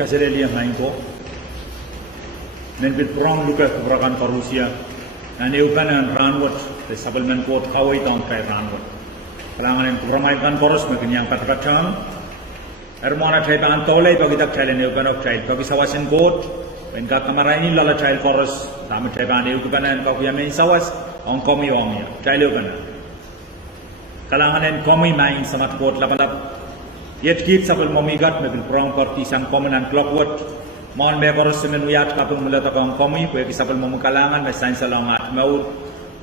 Kaserelia Mainko, men with Prong Lucas Bragan Parusia, and Eupan and Ranwood, the supplement court, Hawaii Town by Ranwood. Kalangan and Pramaikan Porus, Makinyang Patracham, Hermona Tribe Antole, Pagita Child and Eupan of Child, Pagisawas and Court, when Kakamarani Lala Child Porus, Tamatriban, Eupan and Kakuyamin Sawas, on Komi Omia, Child Eupan. Kalangan and Komi Mine, Samat Court Lapalap. Yet keep Sapal Momigat, maybe Prong Cortis and Common and Clockwood. Mon Begoros and Wiat Kapung Mulatagong Komi, where Sapal Momukalangan, my science along at Maud.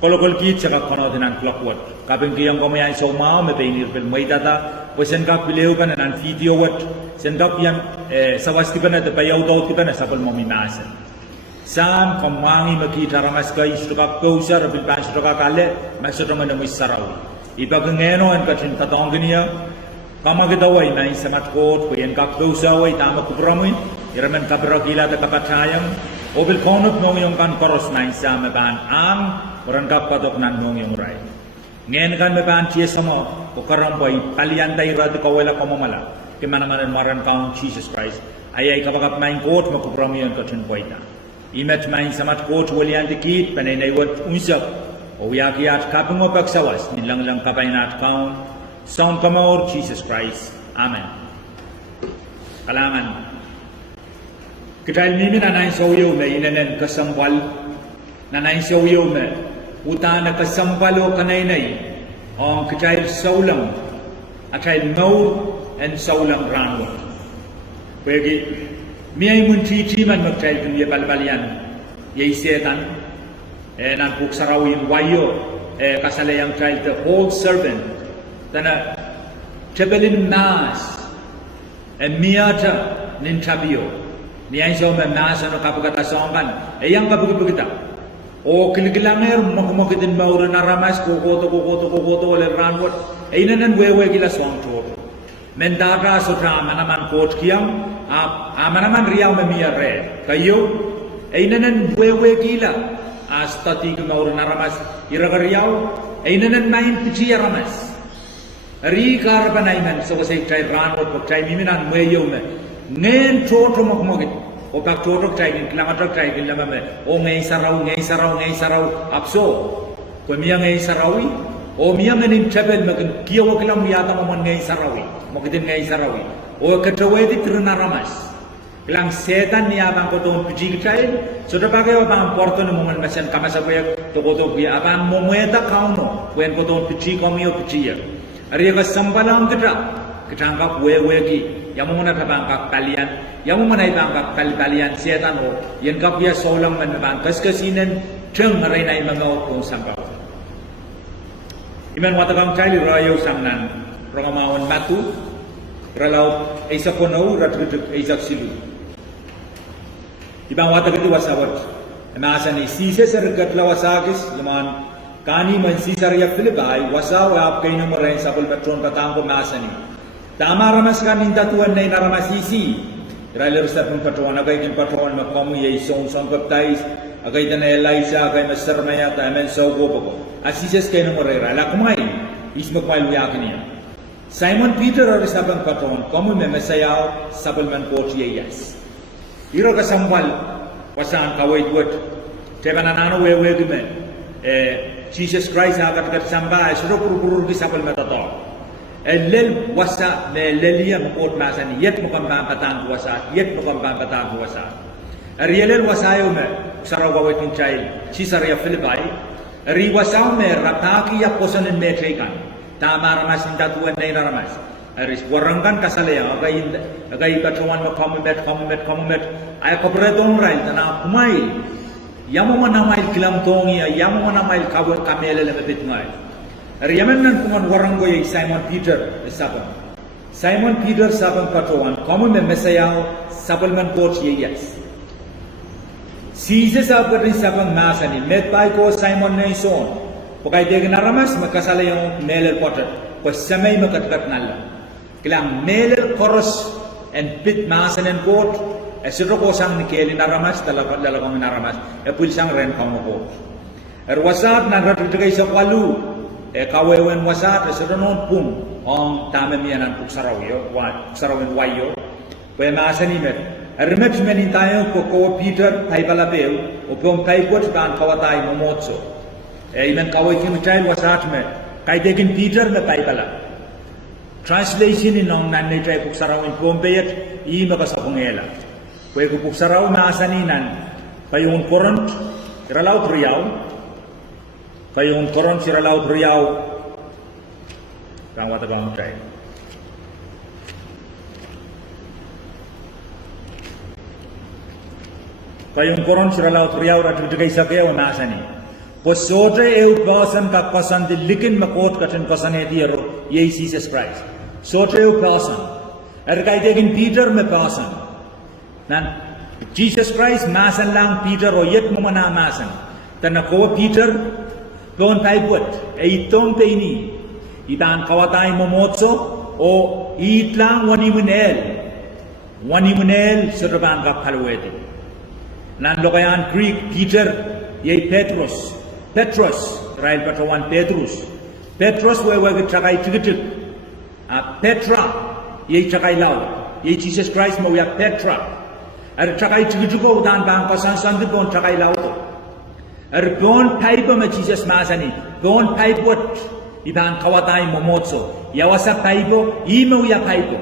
Colloquial Keats of Conodin and Clockwood. Kaping Kiang Komi and so Ma, maybe Nirpil Maidata, was sent up Pileugan and Amphitio Wat, sent up Yam Savastipan at the Payodo Tipan as Sapal Momi Masan. Sam, Komangi Makita Ramaska, Istuka Kosa, Rapid Panstoka Kale, Masotoman and Missarawi. Ipagangeno and Katin Katongania. Kamagitaway na isamat court, kuyan kakdusaway, tama kubramin, iraman kabrakila da kapatayang, o bilkonop nung yung kan koros na isama ban ang, orang kapatok nan nung yung ray. Ngayon kan maban siya sama, kukarambay, paliantay rado kawala kamamala, kimanaman maran kaong Jesus Christ, ayay kapagap main court, makubramin yung kachin poita. Imet main samat court, walian dikit, panaynaywat unsak, o yakiat kapung o pagsawas, nilang lang kapainat kaong, Sound come out, Jesus Christ. Amen. Kalangan. Kita ini nanay sawiyo me inanen kasambal. Nanay sawiyo me utana kasambalo kanay. Ang kita saulang. Atay mau and saulang ranwo. Pwede miyay munchichi man magtay kung balbalian. Yay setan. Nan puksarawin wayo. Kasalayang child the old servant. Tana tebelin nas miata nintabio niyan so man nas ano kapagata songan yang kapagita o kiligilanger makumakitin mauro na ramas kukoto wala ranwot nanan wewe gila swang to mendata sotra manaman court kiyam manaman riyaw mamiya red kayo nanan wewe gila astati mauro na ramas iragariyaw nanan main pichi ramas Ri karbanaiman so say try ranwot ko try miminan mayo me ngayon toto makmogit o pag toto try din kilometer try din lama me o ngayon saraw apso ko miya ngayon sarawi o miya ngayon travel magin kiyaw kilam yata mo man ngayon sarawi mogitin ngayon sarawi o katawedi trunaramas kilang setan niya bang ko tong pijig try so dabagay bang porto no man masan kamasaboy to biya abang momueta kauno when ko tong pijig komiyo pijiya Ariya sampalang kita anggap wewe yang mana tabangkak kalian, yang mana ibangkak kalian setan o, yang kapia solang menabangkas kesinan, ceng aray na imangaw kung sampaw. Iman watakang cali rayo sangnan, rongamawan matu, ralaw isa konaw, ratrutuk isak silu. Ibang watak itu wasawat, emasa ni sisa sergat lawasagis, laman Kani man si Saria Filipay, wasawa kayo ng maray sa pulpatron katangko masani. Tama ramas kanin tatuan na inaramasisi. Raler sa pong patron, agay din patron, magpamu yay song kaptais, agay din na Elisha, agay masar maya, tamen sa ugopo ko. Asisas kayo ng maray, rala kumay, is magpailuyakin niya. Simon Peter or sa pong patron, kamu may masayaw sa pulman po siya yes. Iro kasambal, wasaan kawait-wat, teba na nano wewe dume, Jesus Christ akat samba sudah puru-puru di sapal matato. Lel wasa me lelia mukot masani yet mukam patang wasa yet mukam patang wasa. Rielel wasayo me sarawa wetin child Caesarea Philippi ri wasaw me rataki ya posanen me trekan. Tama ramas indatuan na ramas. Aris warangan kasalaya agay patron mo comment ay kopretong rail na kumay Yamu mana mail kilam tongi, yamu mana mail kabut kamele lebet ngai. Riaman nan kuman warango ye Simon Peter sabang. Simon Peter sabang patuan, kamu me mesayao sabelman coach ye yes. Sise sabang sabang masani, met pai ko Simon nei son. Pokai deg naramas makasala yung melel potter, ko samay makatkat nala. Kilang melel koros and pit masanen court. Esiro ko sang nikeli naramas dalawang naramas epul sang ren kamu ko wasat na ratugay sa kwalu kawewen wasat esiro non pum ang tamem yanan puksaraw yo sarawin wayo Pwe masani met. Remet meni tayo ko Peter pai balabeu, o pom pai buat ban kawatai momotso. Imen kawai kim child wasat me. Kai dekin Peter me pai bala. Translation in nong nan ne trai puksarau in pom payet I me kasapungela. Pwe ku puksarau masani nan payung koront iralau triau. Payung koront iralau triau. Kang wata bang trai. Payung koron siralau triau ratu dekai sakeu nasani. Posotre eu person ka pasan di likin makot katen pasan ediero ye Jesus Christ. Sotre eu person. Erkai degin Peter me person. Nan Jesus Christ masan lang Peter o yet mumana masan. Tanako Peter don tai buat e itom pe ini. Itan kawatai momotso o itlang wani munel serban ka kalwedi. Nan lokayan Greek Peter ye Petrus rail patawan Petrus we chakai tigitik Petra ye chakai lau ye Jesus Christ mo ya Petra chakai tigitiko dan bang pasan bon chakai lau bon paiba ma Jesus masani bon paibot iban kawatai momotso yawasa paibo imo ya paibo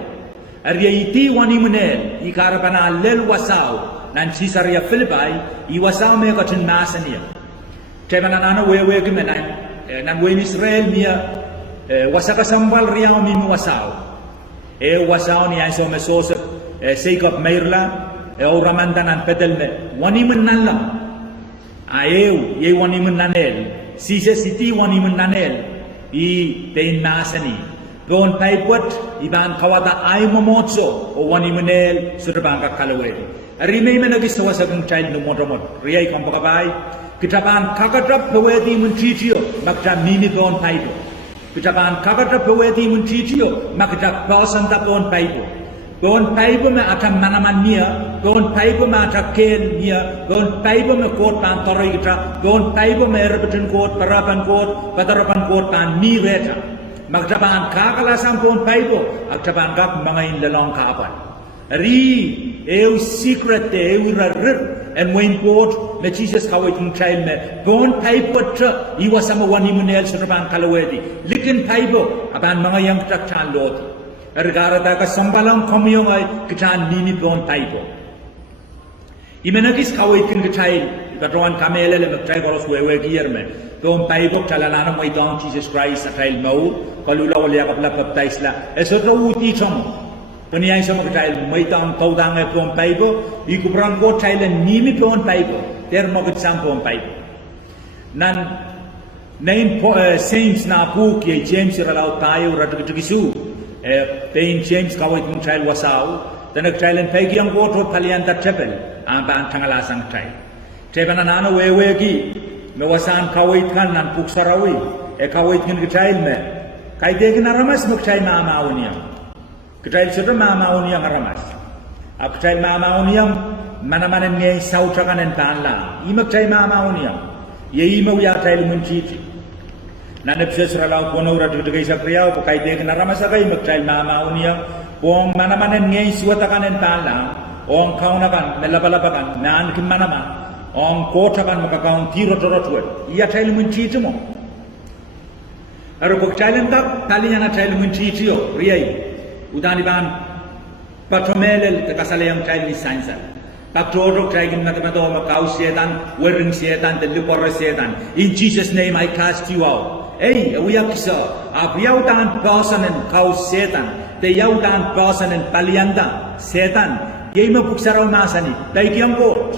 ye iti wani munel ikarabana lel wasau nan Caesarea Philippi iwasaw me katin masania tebana nana we gimenan nan we Israel mia wasaka sambal riang mi wasaw wasaw ni aiso me sos seikop meirla o ramandanan pedelme wani menalla ye wani menanel sise city wani menanel I tein masani don paipot iban kawata ay momotso o wani menel surbanga kalawedi Rimay menagi sa wasagong child no modomot. Riyay kong pakabay. Kitaban kakatrap pawedi munchitiyo. Magta mimi pon paibo. Kitaban kakatrap pawedi munchitiyo. Magta pasan ta pon paibo. Pon paibo me atam manaman niya. Pon paibo me atak ken niya. Pon paibo me kot pan toroy kita. Pon paibo me rebetin kot, parapan kot, patarapan kot pan mi reta. Magtaban kakalasan pon paibo. Agtaban kak mga inlalong kaapan. Ri eu secret eu rir and when board me Jesus kawai tung child me bon paipot iwasama wani munel surban kalawedi likin paibo aban mga yang taktan lot ergara ta ka sambalang komyong ay kitan nini bon paibo imenagis kawai kin child katron kamele le try koros wewe gier me bon paibo talalana mo idong Jesus Christ child mo kalula wala kapla baptize la esotro uti chomo Kaniya sa mga child, may taong taudang ay pong paibo, ikubrang ko child nimi pong paibo, ter mga kisang pong paibo. Nan, name Saints na po kay James iralaw tayo, ratugisu, pain James kaway kong child wasaw, tanag child ang paigiyang koto palian ta chapel, ang bang tangalasang child. Cheba na nano wewegi, may wasan kaway kan ng puksarawi, kaway kan child me, kay degi na ramas mag-child na amawan niya. Ketail sudah mama uniang ramas. Ab ketail mama uniang mana ngay sautrakan en panla. Imak ketail mama uniang. Ye imaw ya ketail munchiti. Nanap siya siralaw kono ratu degay sa priyaw po kay deg na ramas agay imak ketail mama uniang. Pong mana ngay suwatakan en panla. Ong kaunakan melapalapakan naan kim manama. Ong kotakan makakaung tiro-toro-tuwet. Iya ketail munchiti mo. Aro po ketail entak tali niya na ketail munchiti yo. Riyay. Udani ban patromelel te kasalayang child ni science. Pagtoro kaigin matamato makaw setan, wering setan, the lupor setan. In Jesus' name I cast you out. Hey, we have so. Apiyaw dan person and kaw setan. Te yaw dan person and palianda setan. Yay mapuksaraw masani. Paikiyang kot.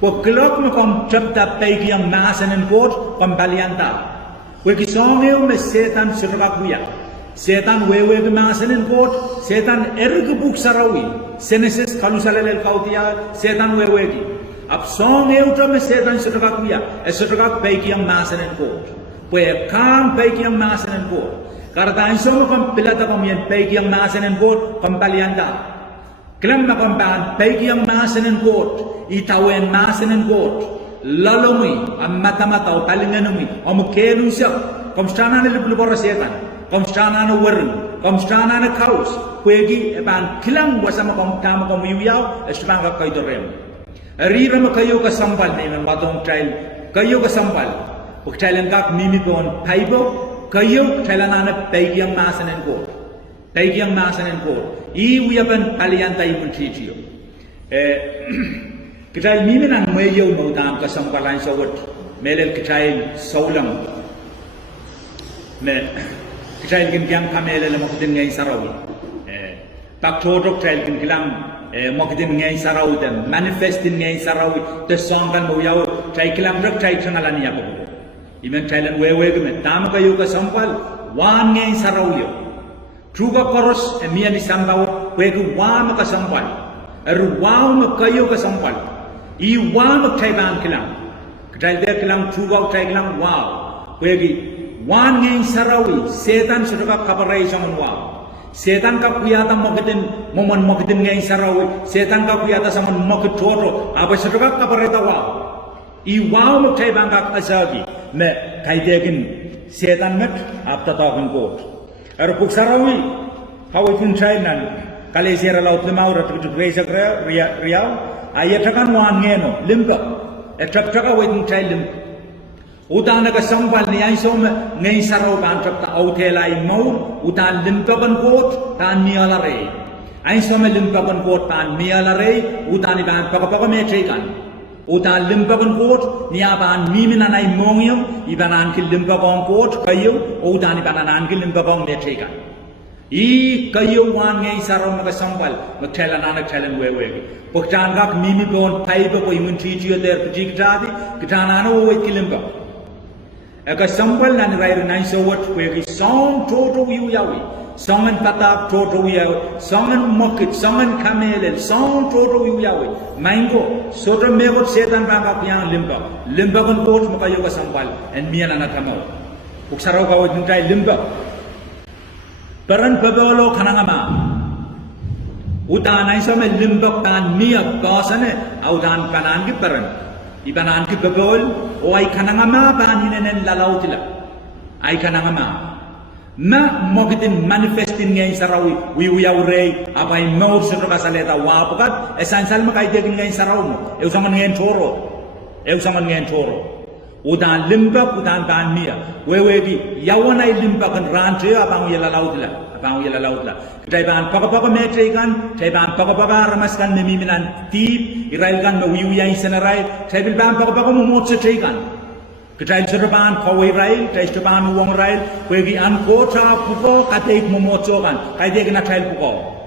Po klok mo kom chapta paikiyang masan and kot kom palianda. Wekisongyo me setan surakakuya. Setan wewe masanin kot, setan ergebuk sarawi, Genesis kalusalel kautia, setan wewe gi. Ab song eutra me setan sutrakak kuya, sutrakak baiki yang masanin kot. Pue kam baiki yang masanin kot. Karena insya Allah pilata kami baiki yang masanin kot, kembalianda. Kelam makamban baiki yang masanin kot, itawen masanin kot. Lalumi, am mata-mata, palinganumi, am kenun siap. Komstana ni lebih setan. komstana na warung komstana na kaus kwegi ban kilang wasama kom tam kom yuyau estbang ka kaidorem rira ma kayo ka sambal ne man batong child kayo ka sambal uk child ka mimi bon paibo kayo chilanana paigyang masanen ko I wiyaban alianta ibun titio kita mimi nang mayo mo tam ka sambalan sawat melel kita saulam me kita gin gyang kamele le mokdin ngai sarawi tak todok trail gin gilang mokdin ngai sarawi dem manifestin ngai sarawi te songan mo yaw trai kilam rak trai thangalan ya ko imen trailan we gem tam ka yu ka sambal wan ngai sarawi Truga koros emian di sambal wegu wam ka sambal wam kayo ka sambal I wam taiban kilang kdai kilang truga trai kilang wow wegi wan ngai sarawi setan sudah kabarai sangan wow setan ka kuyata momon mokitin ngai sarawi setan ka kuyata sangan mokit toro apa sudah kabarai ta wow I wam taiban ka asagi me kaidegin setan met apta takin kot Puk sarawi kawai kun China kali sera laut lemau rat tu reza riau ayatakan wan ngeno limba etak kawai kun China utana ka sambal ni ai som ngai sarau ban tak ta autelai mau utan limba ban kot tan mialare ai som limba ban kot tan mialare utani ban paka metrikan utan limba ban kot ni aban miminanai mongyam ibanan ki limba ban kot kayo utani bananan ki limba ban metrikan I kayo wan ngai sarau na sambal magthalan wewe pagtan gak mimi bon paiba ko imun titio der pjik jadi kitana no we kilimba aka sambal nan rair nai so wat we song toto yu yawi songan patap toto yawi songan mokit songan kamelen song toto yu yawi mango soto megot setan banga piang limba kon kot makayo ka sambal en miana na kamau uksaraw ka wad ntai limba Peran pebolo kanangama utanai sama limbak tan miak kasane audan kanan ki peran ibanan ki bebol o ai kanangama ban hinenen lalautila ai kanangama ma mogitin manifestin ngai sarawi wi aurei apai mau sedra saleta wapakat esansal makai degin ngai sarawu eu sangan ngai toro udan limbak udan ban mia wewe yawanai limbak kan rantre abang yela lautla dai ban paka metrikan dai ban paka ramaskan memiminan tip irailkan mewiu yang senarai dai ban paka momotse trikan kedai serban kawai rail dai serban wong rail wewe an kota puko katek momotso kan kai dek na trail puko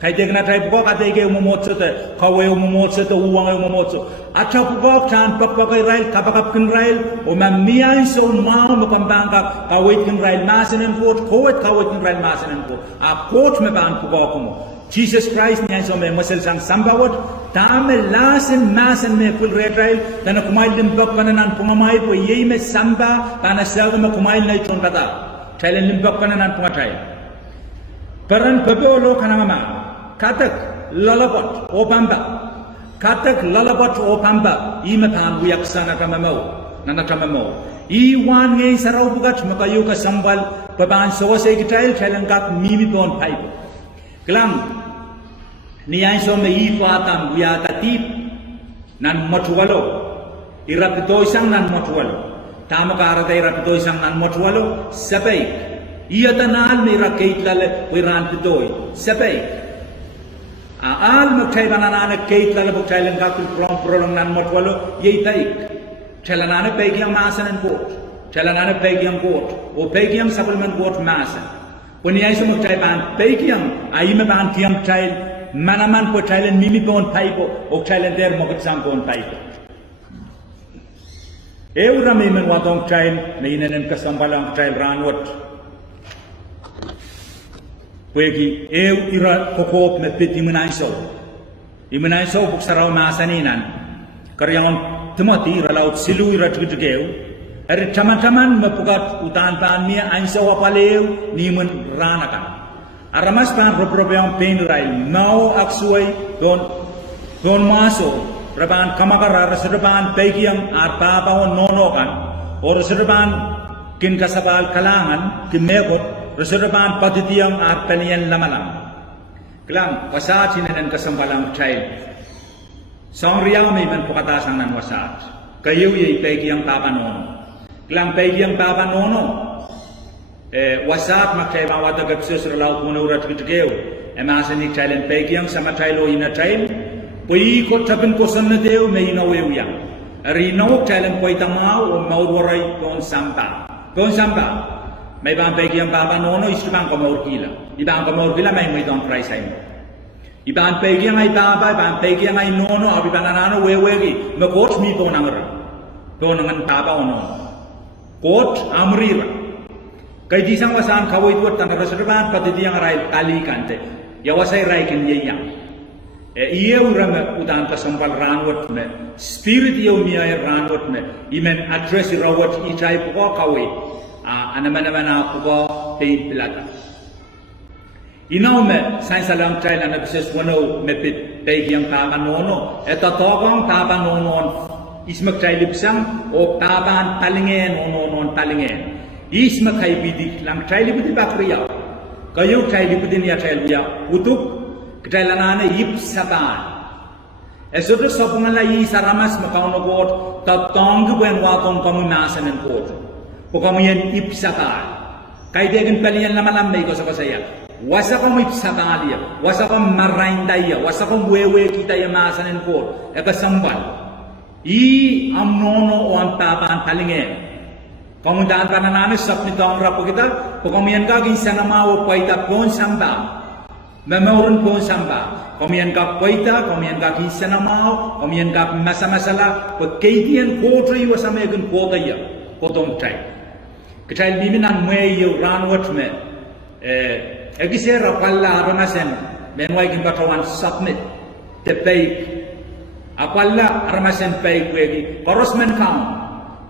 kateke momotso te kawai momotso te uang momotso acha puko tan paka rail kapakap kin rail o mamian so mau mapambanga kawai kin rail masanen kot kawai kin rail masanen kot a kot me ban puko komo Jesus Christ ni so me masel sang sambawat tame lasen masan me kul rail dana kumai limbak pananan pumamai po yei me samba pana selga me kumai nai chon kata thailand limbak pananan pumatai peran pebolo kanangama katak lalabot o pamba ima pan wiyaksana kamamo I wan ngai sarau bugat makayo ka sambal paban so se gitail thailand kat mimi bon pai klang ni ai so me I patam wiya tatip nan matuwalo irapitoisang nan matuwalo tamakara dai rapitoisang nan matuwalo sabai iya tanal me rakait lale wiran pitoi sabai Al magtay banana kait lala buktalan kakul prolong nan motwalo yei taik chalanana pegiang masan and court chalanana pegiang court o pegiang supplement court masan when yai so magtay ban pegiang ayime ban tiam child manaman po child mimi bon paipo o child der mogat sang bon paipo eura me men watong child meinen kasambalang child ranwat Wegi ira kokop me piti imenaiso buk sarau masaninan karyangon temati ralaut silu ira tugeu ari taman-taman mepukat utan pan mia ainso apaleu nimen ranakan aramas pan roprobeong penrai mau aksuai don maso raban kamakara reserban pegiang apa bawon nonokan or reserban kin kasabal kalangan kimegot Reservan patitiang arpanian lamalam. Kelang wasat sinanan kasambalang child. Song riau may man pokatasang nan wasat. Kayo yay pegiang papanono. Kelang pegiang papanono. Wasat makchay mawata gapsus relaw kuno urat kitkew. Emasanik child pegiang sama child ina child. Pui ko tapin ko sanna deo may inawew yang. Rinaw child poi tamao o maurwaray kon sampa. Kon sampa. May bang pegiang papanono istubang ko maurkila. Ibang ko maurkila may don't cry sa imo. Ibang pegiang ay baba, ibang pegiang ay nono, abi bananano wewegi. Makot mi po nangar. Po nangan baba o nono. Kot amrira. Kay di sang wasaan kaway duwat tanong reservan pati di ang aray talikante. Yawasay ray kinyayang. Iyaw ram utan pasampal ranwat me. Spirit iyaw miyay ranwat me. Imen address irawat itay po kaway. Anaman ako po pain pilata. Inaw me, sain salang chay na nabisis wano me pegiyang tapanono. Eto tokong tapanonon ismak chay lipsang o tapan talingen o nonon talingen. Isma kay bidik lang chay liputin bakriya. Kayo chay liputin niya chay liya. Utuk, chay lanana yip saban. Esoto sa pungalay sa ramas makaunagot, tatong gwen watong kamunasan ng koto. O kamuyan yip saban. Kay degan paliyan lamalam may ko sa kasaya. Wasa kong yip saban liya. Wasa kong maraindaya. Wasa kong wewe kita yamasan ng koto. Eka sambal. I am nono o ang tapan talingen. Pangundaan pa na namin sa nitong rapo kita, kung kaging sa namawo po ita pon samba, mamauron pon samba, kung ka kaging sa namawo, kung ka masa-masala, pagkaitian koto iwa sa megan koto iya, kotong chay. Kachay liminan mwe iyo ranwat me, egisera pala aramasen, menway kimbatawan submit, te peik, apala aramasen peik wegi, parosmen kaon,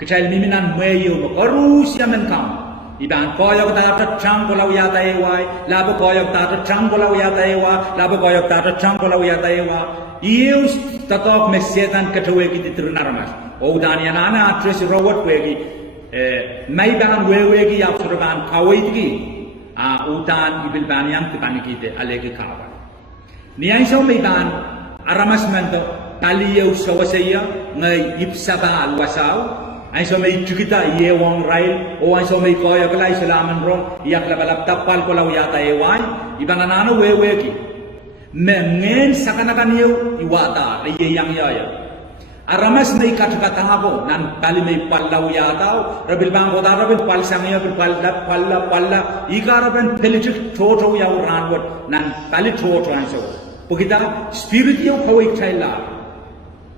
kecil miminan meyo makarusya menkam ibang koyok tata changkolaw yata ewai labo koyok tata changkolaw yata ewa labo koyok tata changkolaw yata ewa ius tatok mesetan ketawegi titrunarmas o danian ana address rawat wegi may ban wewegi yapsurban kawaitgi utan ibil ban yang tipanikite alegi kawan niay so may ban aramas mento taliyaw sawasaya ngay ipsaba alwasaw ay so may chukita yewang rail o ay so may koya kalay salaman rong iyak labalap tapal ko law yata eway ibang nanano weweki mengen sakanakan yew iwata ayeyang yaya aramas may katakatabo nan bali may pallaw yata rabil bang ko rabil palsang ya bil palla ikaraban pelichik toto yaw ranwat nan bali toto anso pugita spirit yew kawik thaila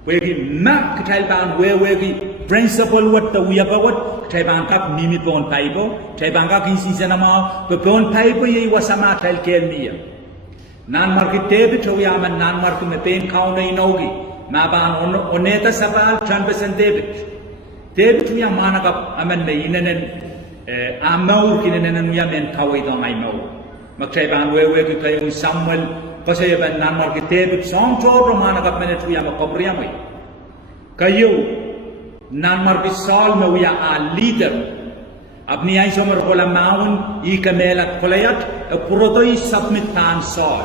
wegi mak thailban weweki principle what the uyabawat taibang kap mimit bon paibo taibang kap kinsin nama bon paibo ye wasama tal kelmiya nan market tebe to yaman nan market me pen kauna inogi ma ban oneta sabal 10% debit to yamana kap aman me inenen amau kinenen yamen kawai do mai mau mak taibang wewe ki tayo samuel kasi ban nan market debit song to romana kap menet to yamak kabriya mai kayo nan marbisal me wiya a leader apni ay somer kola maun I kamelat kolayat purotoy submit pan sol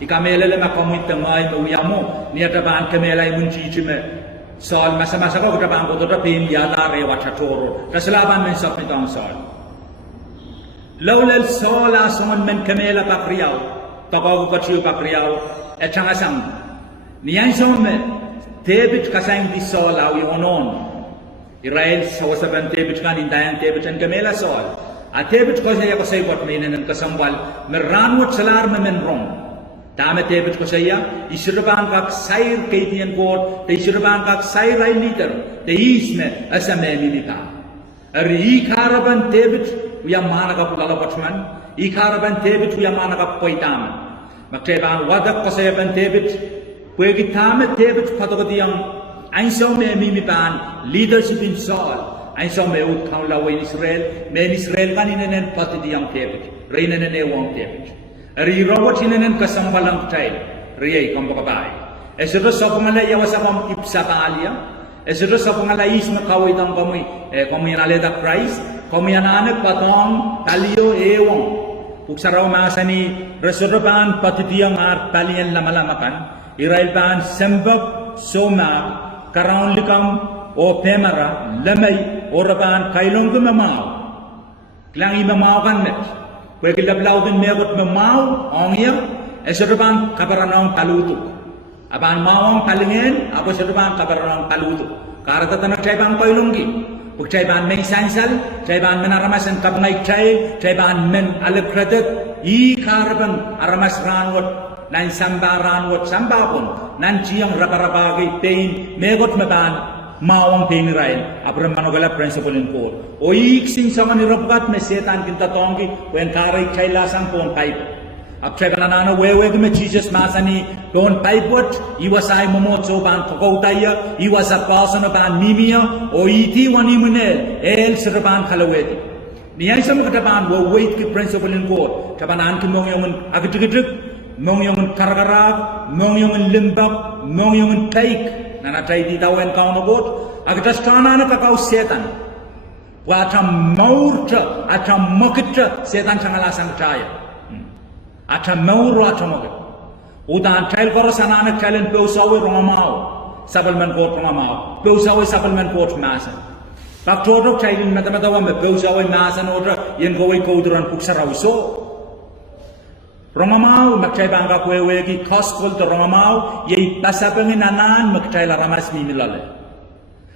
I kamela le makomit tamay me wiya mo niya taban kamela ay munchichi me sol masa ko taban ko to pin yada rewa chatoro kasalaban men submit ang sol lawlal sol asman men kamela pakriyaw takaw ko chiu pakriyaw et changasam niya somer Tebit kasang di sol awi onon. Israel sa wasaban tebit kan indayan tebit an kamela sol. At tebit ko saya kasay bot mainan kasambal meranwat salar memenrong. Tama tebit ko saya isirban kak sair kaitian kot, te isirban kak sair ay liter, te isme asame milita. Ari ikaraban tebit uyang mana ka pulalapatman, ikaraban tebit uyang mana ka poitaman. Magteban wadak ko saya ban tebit Pwede tamat tebet patokotiyang ainsaw me mimipan leadership in Saul ainsaw me utkaw laway Israel men Israel kaninanen patidiyang tebet reinanen ewang tebet ari rawat hinanen kasambalang tayo riyay kambakabay esero sa pangalay yawasakam ipsakalia esero sa pangalay isma kawitang kamoy kamoy naleda Christ komianane patong palio ewong uksaraw masani resodopan patitiang ar palian lama-lamakan Israel ban sembab soma karaun likam o pemara lamay oraban kailong memau klangi memau kan met kwe kilablaw din megot memau ongya esodopan kabaranong palutuk aban mawang palingen apo esodopan kabaranong palutuk karata tanak bang kailonggi Pagkaiban may sansal, kaiban men aramasan kabngay kaiban men alekredit, karban aramas ranwat, nan samba ranwat sambapon, nan chiyang rabarabagay pain, megot maban, mawang pain rail, abram manogala principle in court. O sing sama ni rabat me setan kinta tongi, when karay kailasang pon pipe. Apchai kanana wewe me Jesus masani don paipot iwasai momotso ban kokautaya iwasa pasana ban mimia o iti wani munel el serban khalawedi niyai sam kataban wo wait ki principle in court tabanan ki mongyong agitgitg mongyong kargarag mongyong limbak mongyong taik nana tai di tawen kauna bot agitastana na kakau setan wata maurta ata mokita setan changalasang chaya Acha mauro acha moge. Udan trail koro sanana trailen peusawe rongamao. Sabelman court rongamao. Peusawe sabelman court masa. Tak todo trailin mata-mata me peusawe masa nodra yen gowe koudran puksaraw so. Rongamao magtray bangka kwewe ki koskol to rongamao yei pasapengin nanan magtray laramas mimilale.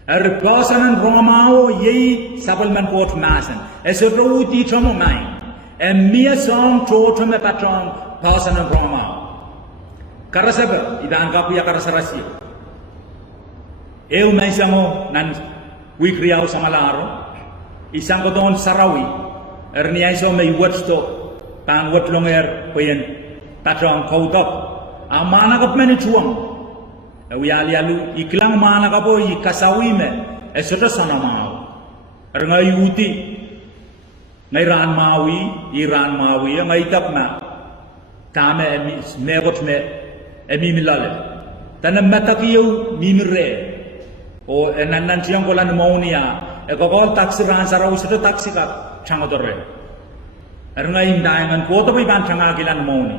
Erbasanan rongamao yei sabelman court masan. Esodro uti chomo main. Mia song to me patron pasan ng Roma. Karasaba, iban ka puya karasarasyo. May isang nan wikriyaw sa malaro. Isang ko doon sarawi. Niya iso may watch to. Pan wat longer puyan patron kautok. Ang manakap man ituang. Uyali-alu, iklang manakap po ikasawi me. Esoto sana mau. Ngay uti. Iran Mawi, ngay tapma, tame megot me, emimilale. Tanam matakiyo mimire, o nanantiyang ko lang maunia, kagol taxi ran saraw sa taxi ka, changodore. Ngay indayangan ko, ito iban changagilan mauni.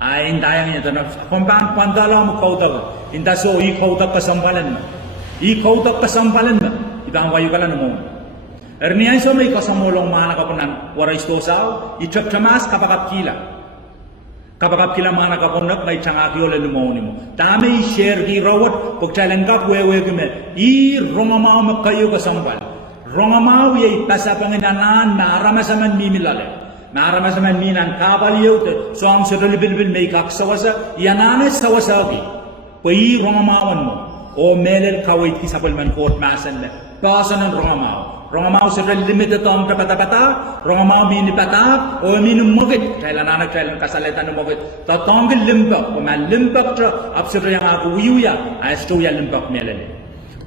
Ay indayangan niya, tanap, kumpang pandala mo kautak, indaso, ikautak kasampalan mo. Ikautak kasampalan mo, ibang wayo ka lang mauni. Erniay so may kasamolong mana kapunan waray stosaw itaptamas kapakap kila mana kapunak may changakyo le lumoni mo tame share gi rawat pagtalan kap wewe gume rongamao makayo kasambal rongamao yay pasapanginanan naramasaman mimilale minan kapaliyo te soang sedolibil may kaksawasa yanane sawasagi pai rongamawan mo o melel kawait kisapalman court masan le pasan ng Rongamao sa limited tong pata Rongamao mini pata o mini mugit kailan anak kailan kasalitan ng mugit tatong limpak o malimpak tra absurd yang aku wiya as to ya limpak melele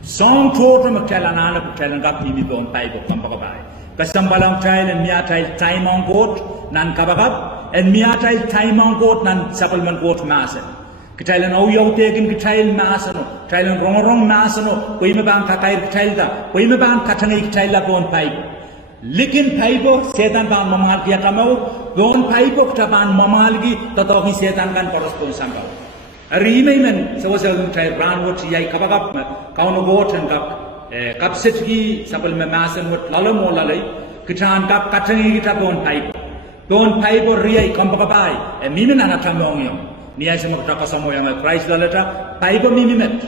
song toto kailan anak kailan kap mimi bong pai bong pampakabay kasambalang kailan miya tayo time on court nan kabakap and miya tayo time on court nan supplement court masan Kitailan auyaw tegin kitail masano, kitailan rong masano, koi mabang kakair kitailda, koi mabang katangay kitaila bon paibo. Likin paibo, setan bang mamahal kaya kamau, bon paibo kitaban mamahalgi, tatoki setan kan korespon sambaw. Arimay man, sawasal kitail ranwot siyay kabagap, kaunagot and kapsitgi, sapal mamasan wat lalamo lalay, kitaan kap katangay kita bon paibo. Bon paibo riyay kampakabay, mimin anatamong yung. Niya sa magkakasamo yung Christ lalata, paiba mimimet.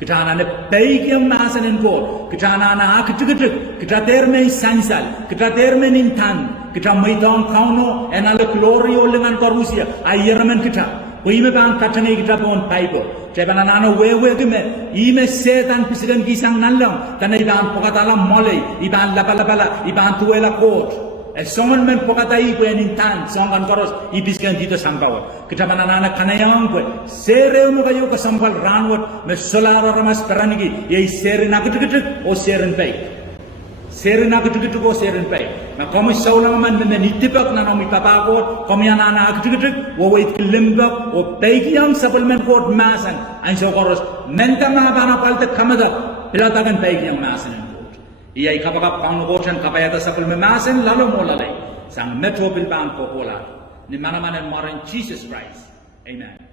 Kita na baik yang masanin ko, kita na akitig, kita terme sansal, kita terme nintan, kita may taong kauno, en ala glorio lengan karusia, ayerman kita. Kuime bang katane kita pon paiba. Kaya na wewe gume, ime setan pisigan gisang nalang, tanay ibang pokatalang molay, ibang labala, ibang tuwela court. Songan men pokatai ko nintan songan koros ibiskan dito sampaw kita manana kanayang ko sere mo kayo kasampal ranwat me solara ramas karanigi yei sere nakitik o seren pay sere nakitik o seren pay na komo saulang man me nitipak na nomi papako komi anana nakitik o wait limbak o paygyang supplement court masan an so koros menta mga bana palte kamada pilatagan paygyang masan Ia ikapagap kang nukosyan kapayata sa kulmemasin lalo mo lalay sang metro bilbang popola ni manaman and modern Jesus Christ. Amen.